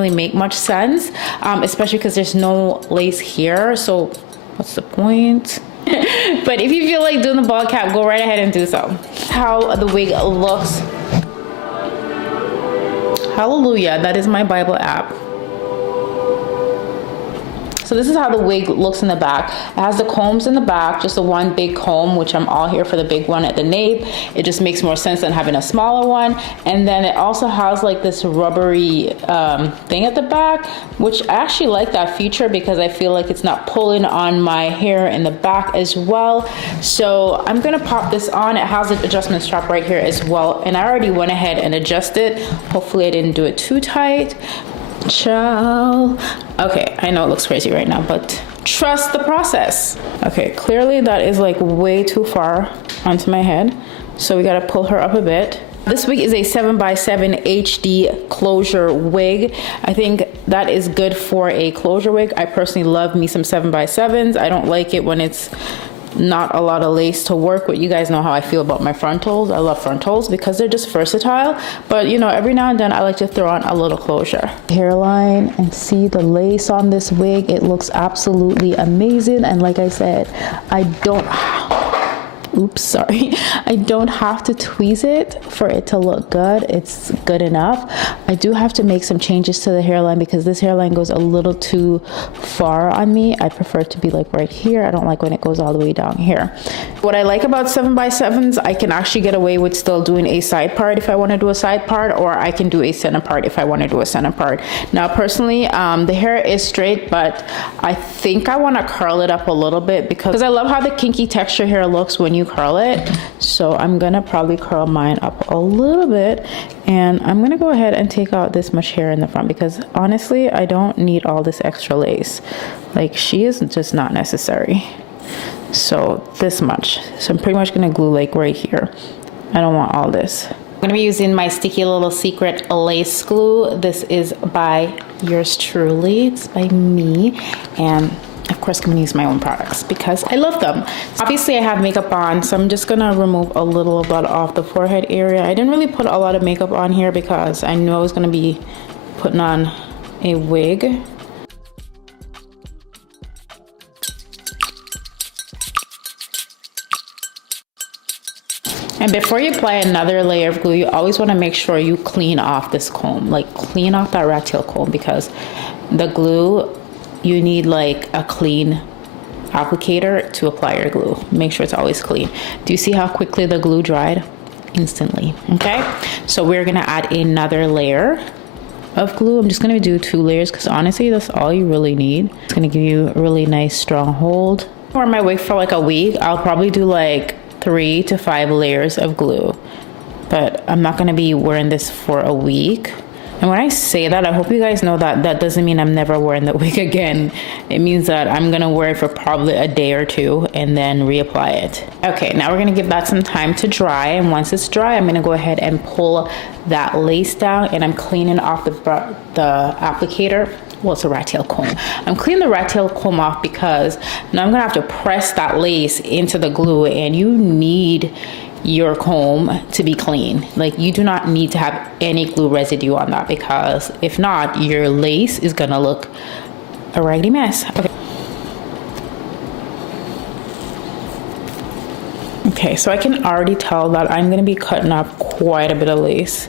really make much sense, especially because there's no lace here. So what's the point? But if you feel like doing the ball cap, go right ahead and do so. How the wig looks. Hallelujah, that is my Bible app. So this is how the wig looks in the back. It has the combs in the back, just the one big comb, which I'm all here for the big one at the nape. It just makes more sense than having a smaller one. And then it also has like this rubbery thing at the back, which I actually like that feature because I feel like it's not pulling on my hair in the back as well. So I'm gonna pop this on. It has an adjustment strap right here as well. And I already went ahead and adjusted. Hopefully I didn't do it too tight. Ciao. Okay, I know it looks crazy right now, but trust the process. Okay, clearly that is like way too far onto my head, so we gotta pull her up a bit. This wig is a 7x7 HD closure wig. I think that is good for a closure wig. I personally love me some 7x7s. I don't like it when it's not a lot of lace to work with. You guys know how I feel about my frontals. I love frontals because they're just versatile, but you know, every now and then I like to throw on a little closure. Hairline, and see the lace on this wig. It looks absolutely amazing. And like I said, I don't have to tweeze it for it to look good. It's good enough. I do have to make some changes to the hairline because this hairline goes a little too far on me. I prefer it to be like right here. I don't like when it goes all the way down here. What I like about 7x7s, I can actually get away with still doing a side part if I want to do a side part, or I can do a center part if I want to do a center part. Now personally, the hair is straight, but I think I want to curl it up a little bit because I love how the kinky texture hair looks when you curl it. So I'm gonna probably curl mine up a little bit, and I'm gonna go ahead and take out this much hair in the front because honestly I don't need all this extra lace. Like, she is just not necessary. So this much. So I'm pretty much gonna glue like right here. I don't want all this. I'm gonna be using my Sticky Little Secret lace glue. This is by yours truly. It's by me, and of course I'm gonna use my own products because I love them. Obviously I have makeup on, so I'm just gonna remove a little of that off the forehead area. I didn't really put a lot of makeup on here because I knew I was gonna be putting on a wig. And before you apply another layer of glue, you always want to make sure you clean off this comb, like clean off that rat tail comb, because the glue, you need like a clean applicator to apply your glue. Make sure it's always clean. Do you see how quickly the glue dried? Instantly. Okay, so we're gonna add another layer of glue. I'm just gonna do 2 layers because honestly that's all you really need. It's gonna give you a really nice strong hold. For my wig for like a week, I'll probably do like 3 to 5 layers of glue, but I'm not gonna be wearing this for a week. And when I say that, I hope you guys know that that doesn't mean I'm never wearing the wig again. It means that I'm gonna wear it for probably a day or 2 and then reapply it. Okay, now we're gonna give that some time to dry, and once it's dry, I'm gonna go ahead and pull that lace down, and I'm cleaning off the applicator. Well, it's a rat tail comb. I'm cleaning the rat tail comb off because now I'm gonna have to press that lace into the glue, and you need your comb to be clean. Like, you do not need to have any glue residue on that, because if not, your lace is gonna look a raggedy mess. Okay, so I can already tell that I'm gonna be cutting up quite a bit of lace.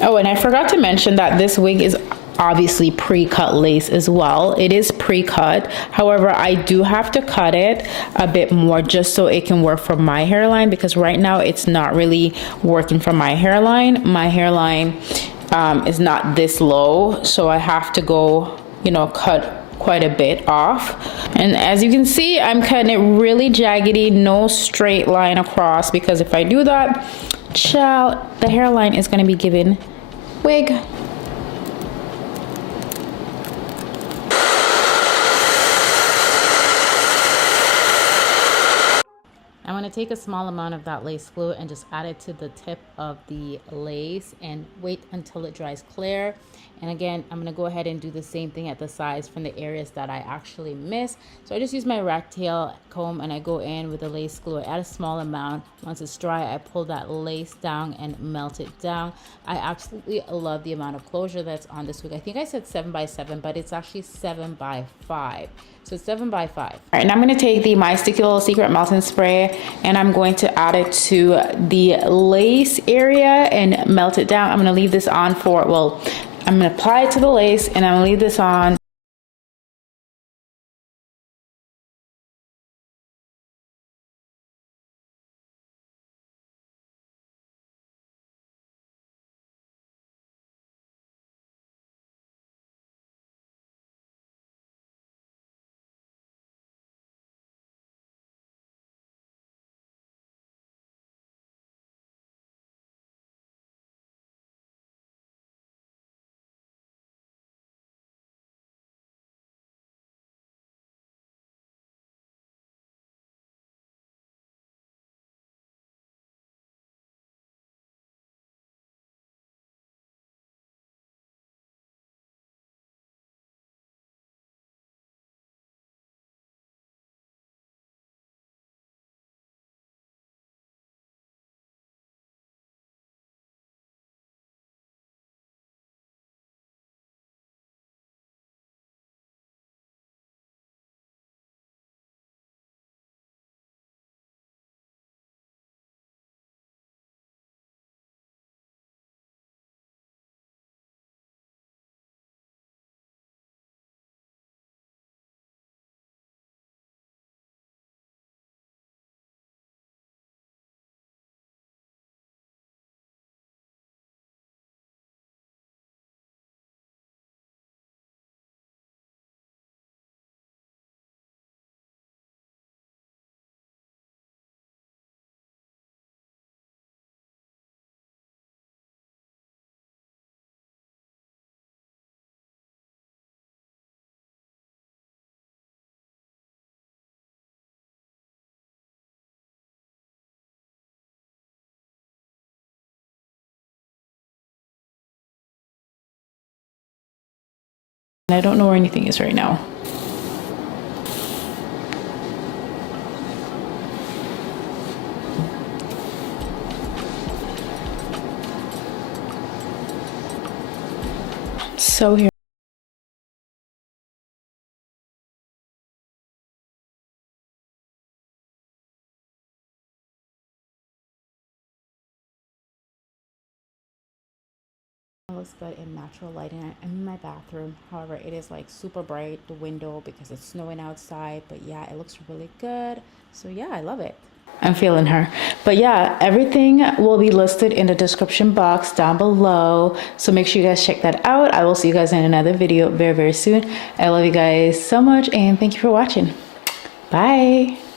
Oh, and I forgot to mention that this wig is obviously pre-cut lace as well. It is pre-cut. However, I do have to cut it a bit more just so it can work for my hairline, because right now it's not really working for my hairline. My hairline is not this low, so I have to go, you know, cut quite a bit off. And as you can see, I'm cutting it really jaggedy, no straight line across, because if I do that, child, the hairline is going to be given wig. I'm going to going to take a small amount of that lace glue and just add it to the tip of the lace and wait until it dries clear. And again, I'm going to go ahead and do the same thing at the sides from the areas that I actually missed. So I just use my rat tail comb and I go in with the lace glue. I add a small amount. Once it's dry, I pull that lace down and melt it down. I absolutely love the amount of closure that's on this wig. I think I said 7 by 7, but it's actually 7 by 5. So 7 by 5. All right, and I'm going to take the My Sticky Little Secret melting spray and I'm going to add it to the lace area and melt it down. I'm going to leave this on for, well, I'm going to apply it to the lace and I'm going to leave this on. I don't know where anything is right now. So here. It looks good in natural lighting. I'm in my bathroom. However, it is like super bright, the window, because it's snowing outside. But yeah, it looks really good. So yeah, I love it. I'm feeling her. But yeah, everything will be listed in the description box down below. So make sure you guys check that out. I will see you guys in another video very, very soon. I love you guys so much and thank you for watching. Bye.